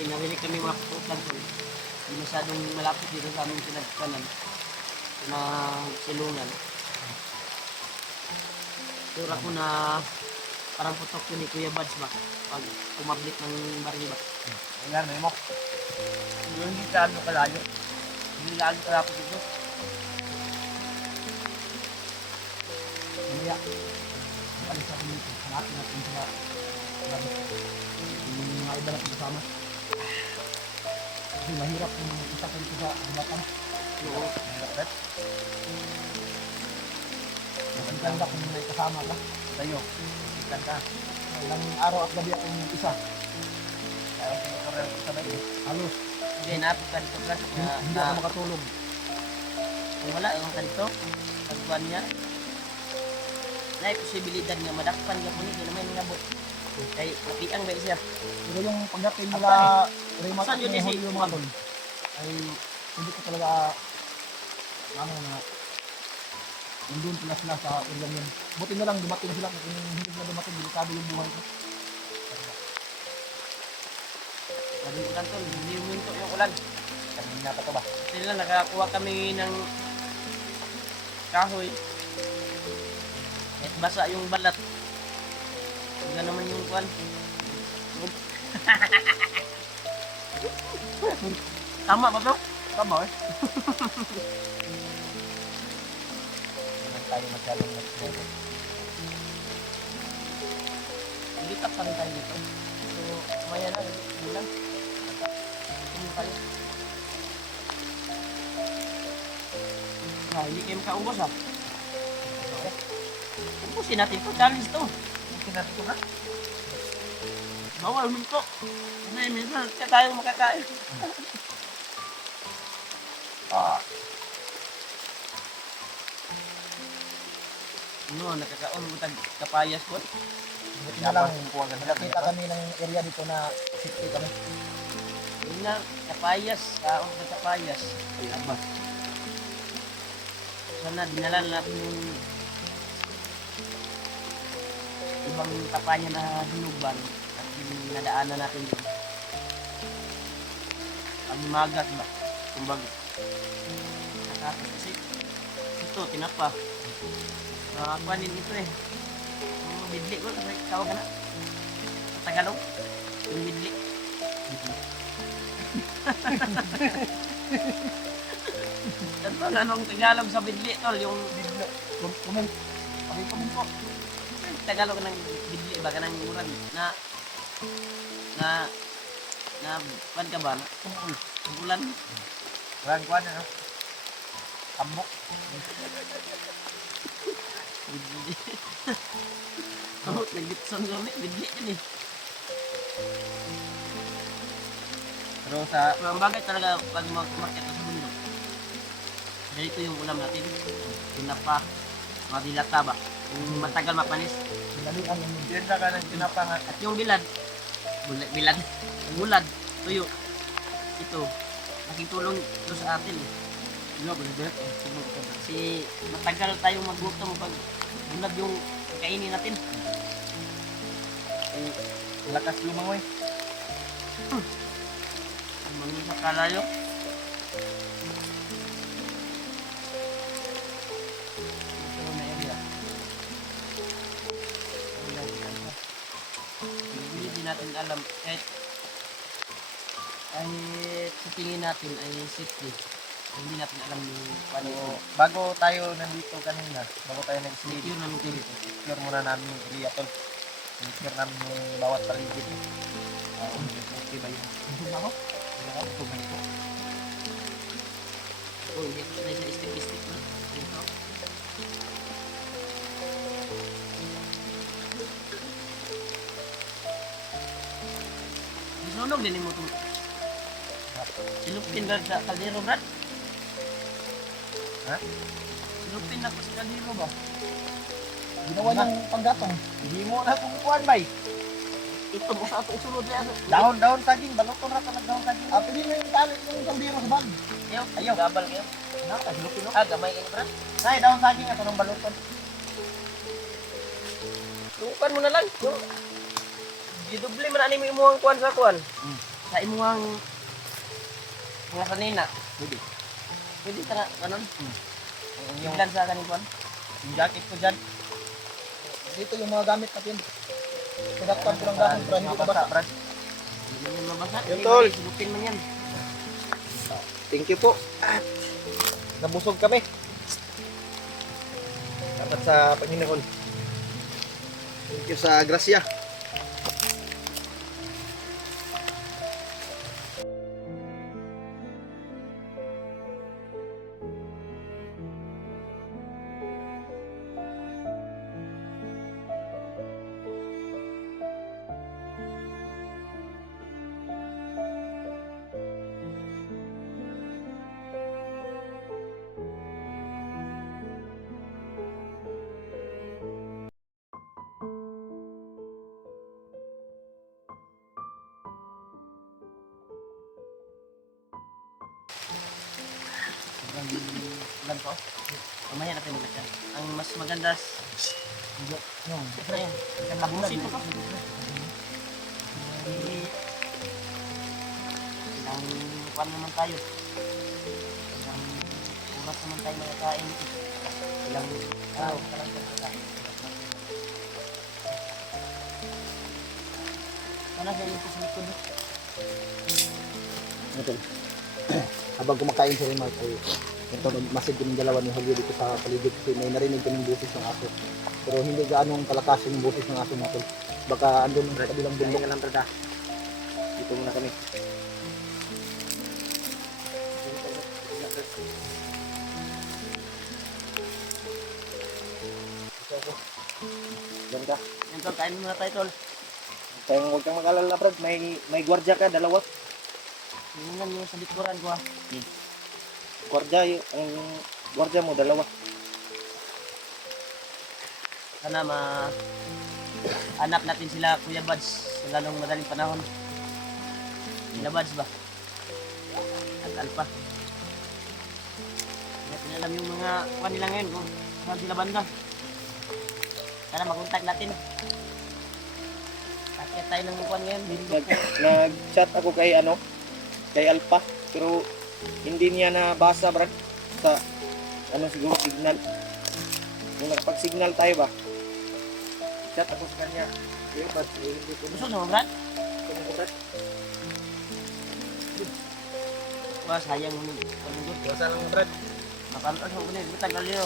Kasi namili kami mga prutas ko. Hindi masyadong malapit dito sa aming pinagkanan. Na silungan. Sura ko na parang putok yun ni Kuya Bads ba? Pag kumablit ng baril ba? Ayan, may mo. Hindi ka ano kalayo. Hindi lalo kalapit dito. Mamaya, alis ako dito. Hanapin natin sila. Yung mga iba natin kasama. Kasi mahirap kung isa ko dito sa batang. Oo. Mahirap rin. Ang ganda kung may kasama ka. Tayo. Ikan ka. Ilang araw at gabi akong isa. Kaya kung ikaw sa bayo. Halos, Hindi, napit ka dito ka. hindi ako makatulog. Kung wala, yung kanito, pagkuhan niya, na posibilidad nga madakpan ka po nito na may nabot. Kaya napiang ba siya? Pero yung pagdating nila, Raymond Saan at yun, Jesse? yung mga tol, ay hindi ko talaga, ano na, nandun sila sa area yun. Buti na lang dumating sila, kung hindi sila dumating, delikado yung buhay ko. Sabi ko kanto, hindi huminto yung ulan. Kanina pa to ba? Sila nakakuha kami ng kahoy. At basa yung balat. Hanggang naman yung kuwan. Tama ba bro? Tama eh. Hindi tayo masyadong nag-level. Hindi tapos rin tayo dito. So, maya na, bilang. Tingin tayo. Hindi kayo makaubos ha. Ubusin natin to, challenge to. Mungkin natin ito ha? Bawal minto. Kasi minsan, kaya tayo makakain. Ano, nakakaon mo tag kapayas ko. Buti na lang, nakita kami ng area dito na safety kami. Yun na, kapayas. Kaon ka kapayas. Ay, aba. Sana dinala natin yung ibang papaya na hinugbang at yung nadaanan natin yun. Ang magat ba? Kumbaga. Nakakot kasi ito, tinapa. Nakakuanin ito eh. Yung bidli ko, kasi tawag ka na. Sa Tagalog, yung bidli. Ito na nung Tagalog sa bidli, tol, yung Bigla, comment, paki-comment po. Tagalog ng bidli ba ka ng murag na pan ka ba? Ulan. Walang kuhan ano? Tambok. Bidli. Oh, nagitson kami, bidli yun eh. Pero sa Pero ang bagay talaga pag mag-market sa bundok. Ganito yung ulam natin. Tinapa, mga dilata ba? Yung matagal mapanis. Dalian yung tinta ka ng tinapangan. At yung bilad, bilad, bulad, tuyo. Ito, nakitulong ito sa atin eh. Ano ba nito? Kasi matagal tayong magluto pag bulad yung kainin natin. Lakas lumangoy. Mangyay sa kalayo. Ito na area. Hindi din natin alam kahit sa tingin natin ay safety. Hindi natin alam yung paano So, bago tayo nandito kanina, bago tayo nag-sleep, secure namin dito. secure muna namin yung area tol. Secure namin yung bawat paligid. Okay ba yun? hindi ako. Ito ba ito? Oh, hindi ko sanay sa stick na. Ito. Sunog din mo itong silupin ba sa kaldero, Brad? Ha? Silupin na ko sa kaldero ba? Ginawa niyang panggatong. Hindi mo na kung kuhan ba? Ito mo sa ato isunod na yan. Dahon-dahon saging, baluton na ka dahon saging. Pili mo yung tali yung kaldero sa bag. Ayaw, ayaw. Gabal kayo. Nakahilupin no? Ah, gamay kayo, Brad. Nay, dahon saging ato ng baluton. Tukan mo na lang. Giduble man ani mo imuhang kuan sa kuan. Sa imuhang mga kanina. Pwede. Pwede ka na, ganun. Yung, Biglan sa kanikuan. yung jacket ko dyan. Dito yung mga gamit natin. Pinakpan ko lang dahon para hindi mabasa. Brad. Hindi man yan mabasa. Yun, Hindi tol. man silupin man yan. Thank you po. At nabusog kami. Salamat sa Panginoon. Thank you sa grasya. Sobrang ulan ko. Mamaya natin ulit yan. Ang mas maganda, No. ayan, tapusin ko to. Ilang kuwan naman tayo. Ilang oras naman tayo makakain ito. Ilang araw ka lang kakain. Ano siya yung sa likod? Ito. Habang kumakain si Remark ay ito masid yung dalawa ni Julio dito sa paligid kasi may narinig kaming boses ng aso. Pero hindi gaanong kalakasan yung boses ng aso natin. Baka andun sa kabilang Bundok bundok. ka lang, Brad. Dito muna kami. Diyan ka. Yan tol, kain muna tayo tol. Kaya huwag kang mag-alala, Brad. May gwardiya ka, dalawa. Yun lang yung sa likuran ko ha. Gwardiya, ang gwardiya mo, dalawa. Sana hanap natin sila Kuya Buds sa lalong madaling panahon. Kuya Buds ba? At Alpha. Hindi natin alam yung mga kuha nila ngayon kung saan sila banda. Sana makontak natin. Akit tayo ng kuha ngayon. Nag-chat ako kay kay Alpha, pero hindi niya nabasa, Brad, sa siguro signal. Nung nakapag-signal tayo ba? Chat ako sa kanya. Kaya ba, hindi ko Gusto mo, Brad? Brad. Wah, sayang mo. Kalungkot. Basa lang, Brad. Mapanood mo ulit. Tagal nyo.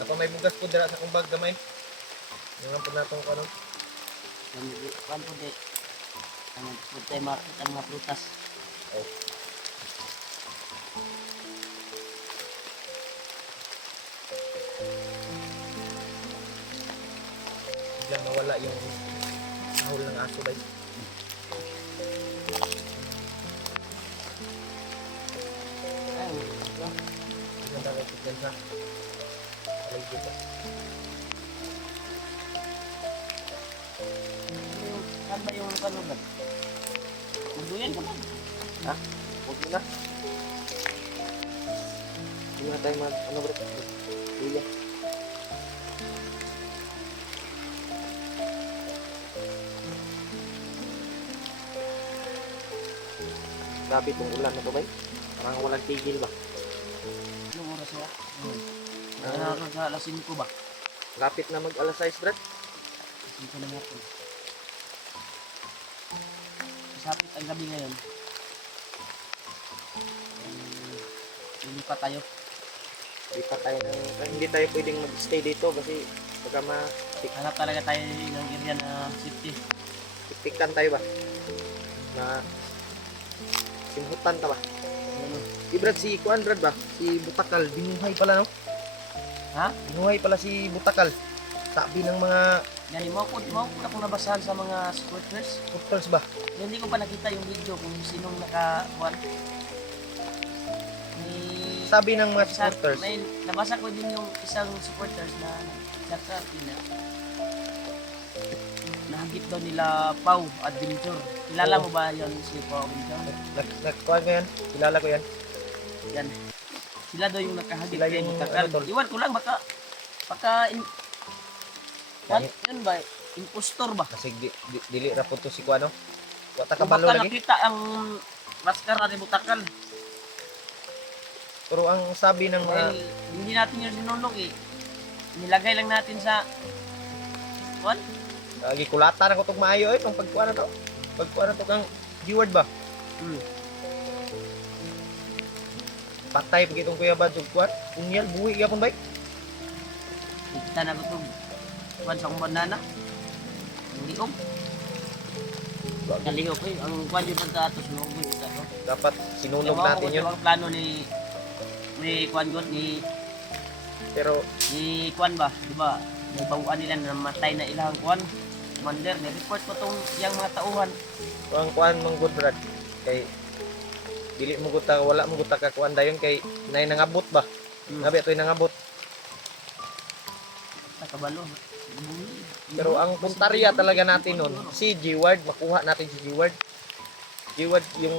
Ako may bugas po dira sa kong bag gamay. Yung ang panatong ko, Kuhan po di. Ang food tayo market ang mga prutas. biglang mawala yung sahol ng aso ba? Ay, Yung dapat dyan sa paligid. saan ba yung kanugan? Magduyan ka ba? Ha? Huwag mo na. Hindi na tayo bro? Kuya. Grabe itong ulan na to, bay. Parang walang tigil ba? Anong oras na? Ano sa alas 5 ba? Lapit na mag-alas 6, Brad. 5 na natin. Masapit ang gabi ngayon. Lilipat tayo. Lipat tayo hindi tayo pwedeng mag-stay dito kasi baka Hanap talaga tayo ng area na safety. tiktikan tayo ba? Na simhutan ta ba? Ano? Brad, si Kuan, Brad ba? Si Butakal, binuhay pala, no? Ha? Binuhay pala si Butakal. Sabi ng mga Yan, mo ko akong nabasahan sa mga supporters. doctors ba? Hindi ko pa nakita yung video kung sinong nakakuan. Sabi ng mga supporters. May nabasa ko din yung isang supporters na nag-chat sa akin na nahagip daw nila Pau Adventure. Kilala mo ba yon si Pau Adventure? Nagkuhan ko yan. Kilala ko yan. Yan. Sila daw yung nakahagip Sila kay yung Butakal. ano, tol? Iwan ko lang baka what? Yun ba? Impostor ba? Kasi dili ra po to si Kuan, no? Wata Kung kabalo baka lagi. nakita ang maskara ni Butakan. Pero ang sabi ng mga Dahil hindi natin yung sinulog eh. Nilagay lang natin sa... What? gikulata na ko tong maayo pang pagkuha na to. Pagkuha na to kang keyword ba? Hmm. Patay pag itong kuya ba kuha. Unyal buhi gyapon bay. Kita na ko itong kwan sa kong banana. Ang liog. Nalihok eh. Ang kwan yun sa atos. Dapat sinunog natin yun. Ang plano ni kwan yun, Pero ni kwan ba? Diba? May bawaan nila na matay na ilang kwan. Commander, ni-report ko tong yang mga tauhan. ang kuan mong good brad kay dili mo guta wala mo guta ka kuan dayon kay nay nangabot ba. Nabi atoy nangabot. Nakabalo. Pero ang puntarya talaga natin nun, si G-Word, makuha natin si G-Word. G-Word yung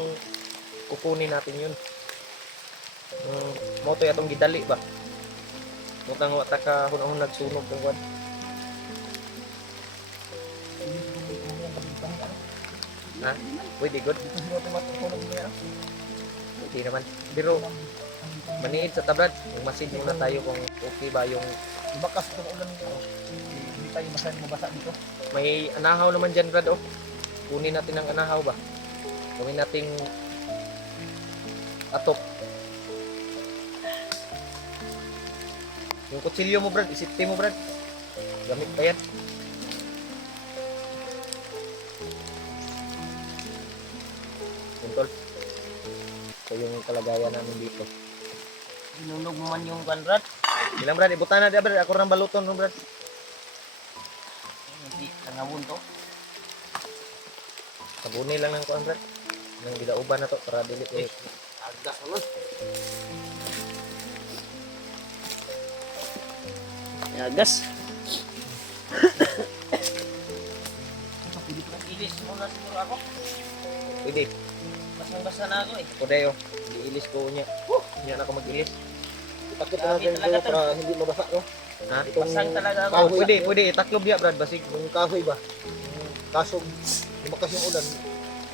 kukunin natin yun. Mo to atong gidali ba? Mutang wata ka hunahon nagsunog ng kwan. Ha? Pwede good? Pwede naman. Pero maniid sa tablad, yung masid muna tayo kung okay ba yung Bakas itong ulan nito. Hindi tayo masyadong mabasa dito. may anahaw naman dyan Brad oh. Kunin natin ang anahaw ba? Gawin nating atok. Yung kutsilyo mo Brad, isipte mo Brad. Gamit pa yan. Kuntol. So yung kalagayan namin dito. Sinunog mo man yung kwan, Brad. Bilang Brad, ibutan na dia Brad. Ako rin baluton no Brad. Hindi, nangawon to. Sabuni lang ng kuan Brad. Nang gidauban na to para dili ko. Agdas naman. Agas. Pwede pa ilis muna siguro ako. Pwede. Basang-basa na ako eh. Kudayo. Iilis ko niya. Niya na ako mag-ilis. Itakot na Grabe natin talaga ito para hindi mabasa, no? Ha? Basang talaga ako. Kahoy. Pwede itaklob ya Brad basig Yung kahoy ba? Yung kasog, lumakas yung ulan.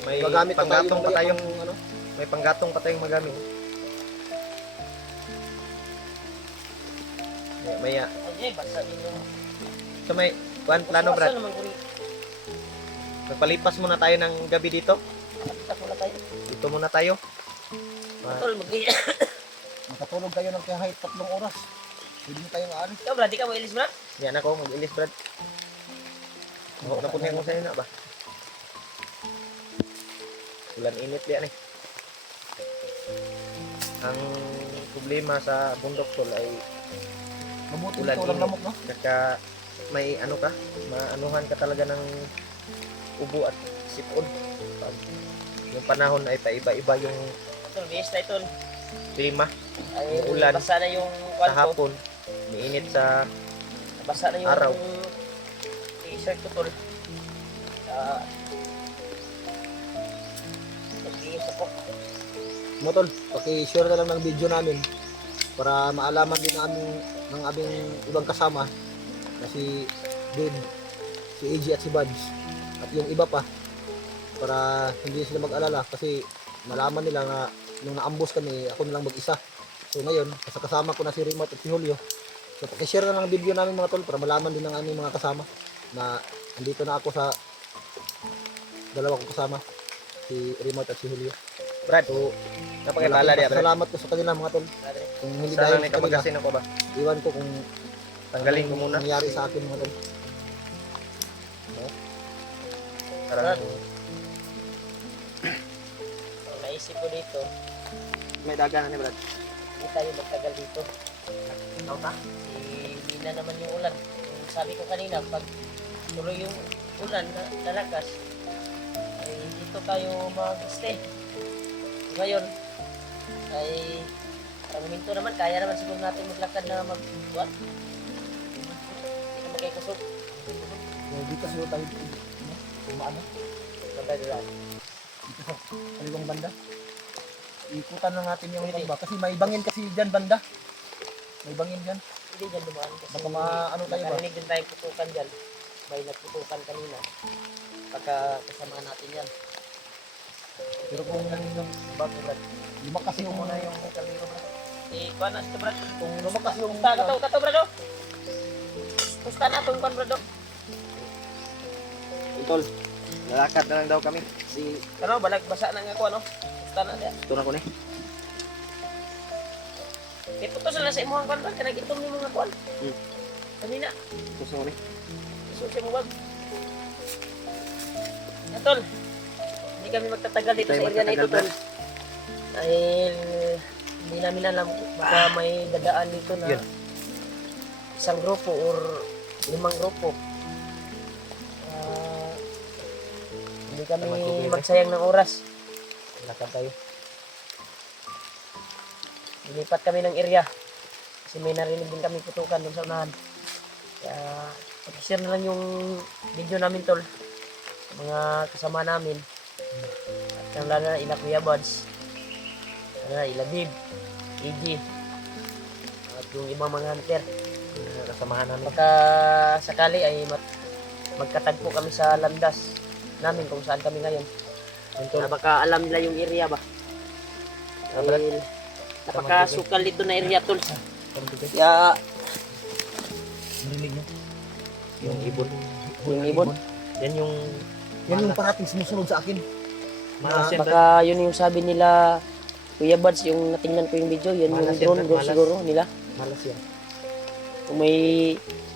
may Magamit pa tayo panggatong pa tayong ano? may panggatong pa tayong magamit. Maya Ay, basa din yung... so may kuan plano Brad. Basa naman kung Magpalipas muna tayo ng gabi dito. itak muna tayo. Dito muna tayo. Tol, Makatulog tayo ng kahit 3 oras. Pwede mo tayong aalis. Ikaw, Brad, di ka mo ilis, Brad? Yan ako mag-ilis Brad. Ako na punya mo sa na ba? Ulan init diyan eh. Ang problema sa bundok tol ay Mabuti Ulan dito, walang init. lamok, no? kaka may ano ka, maanuhan ka talaga ng ubo at sipon. Pag yung panahon ay paiba-iba yung Tol, bihis na ito. klima. Ay, Yung ulan. basa na yung Sa kwan ko. hapon, mainit sa Basa na yung araw. t-shirt ko, Tol. Nag-iis ako. Motol, paki-share na lang ng video namin para maalaman din ng aming ibang kasama na si Dave, si AJ at si Buds at yung iba pa para hindi sila mag-alala kasi malaman nila na nung naambos kami ako na lang mag-isa. So ngayon, kasama ko na si Remote at si Julio. So paki-share na lang ang video namin mga tol para malaman din ng aming mga kasama na andito na ako sa dalawa kong kasama, si Remote at si Julio. Brad. So, Napakibala dia Brad. salamat ko sa kanila mga tol. Brad, Kung hindi Sana dahil may sa kanila, kamagasin ako ba? iwan ko kung Tanggalin ko anong muna. nangyari sa akin mga tol. Para Brad. Ang naisip ko dito, may dagan ni Brad. hindi tayo magtagal dito. Ikaw ta? Hindi na naman yung ulan. Yung sabi ko kanina, pag tuloy yung ulan na lalakas, ay dito tayo mag-stay. Ngayon, ay parang minto naman, kaya naman siguro natin maglakad na mag-buwan. Hindi naman kayo kusog. Dito siguro tayo umaano Sabay doon. dito sa kaliwang banda. Ikutan na natin yung Pwede. banda kasi may bangin kasi dyan banda. May bangin dyan. Hindi dyan dumaan kasi Baka maano tayo ba? narinig din tayong putukan dyan. May nagputukan kanina. Pagka kasama natin yan. Pero kung bago brad, lumakas yung muna yung kaliro brad. Kuan na ito brad. Kung lumakas yung Kato brado. Pusta na itong kuan brado. Tol, lalakad na lang daw kami. Ano, balag basa na nga ko ano. Pusta na diya. Ito na ko ni. Iputos na sa imuhang kuan brad. Kanag itong ni mga kuan. Kanina. Ito na ko ni. Isuot mo bag. Tol. Hindi kami magtatagal dito sa area na ito tol. Dahil hindi namin alam baka may dadaan dito na Yun. isang grupo or 5 grupo. Hindi kami magsayang ng oras. lakad tayo. Lilipat kami ng area. Kasi may narinig din kami putukan doon sa unahan. Kaya pag-share na lang yung video namin tol. Sa mga kasama namin. At ang lalo na ila Kuya Buds. Ila Bib. EG. At yung ibang mga hunter. Kasamahan namin. Baka sakali ay magkatagpo kami sa landas namin kung saan kami ngayon. Baka alam nila yung area ba? Dahil napakasukal dito na area tol. Kaya Narinig nyo? Yung ibon. yung ibon. Yan yung parating sumusunod sa akin. Malas yan. Baka yun yung sabi nila Kuya Buds, yung natingnan ko yung video, yun Malas yung yan, drone malas. siguro nila. Malas yan. Kung may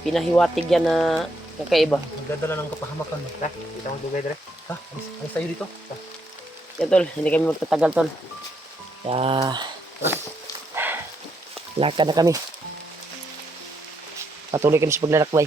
pinahiwatig yan na kakaiba. Magdadala ng kapahamakan. Ha? Kita mo dugay dire. Ha? Alis tayo dito. Ha? Yan tol, hindi kami magtatagal tol. Kaya lakad na kami. Patuloy kami sa paglalakbay.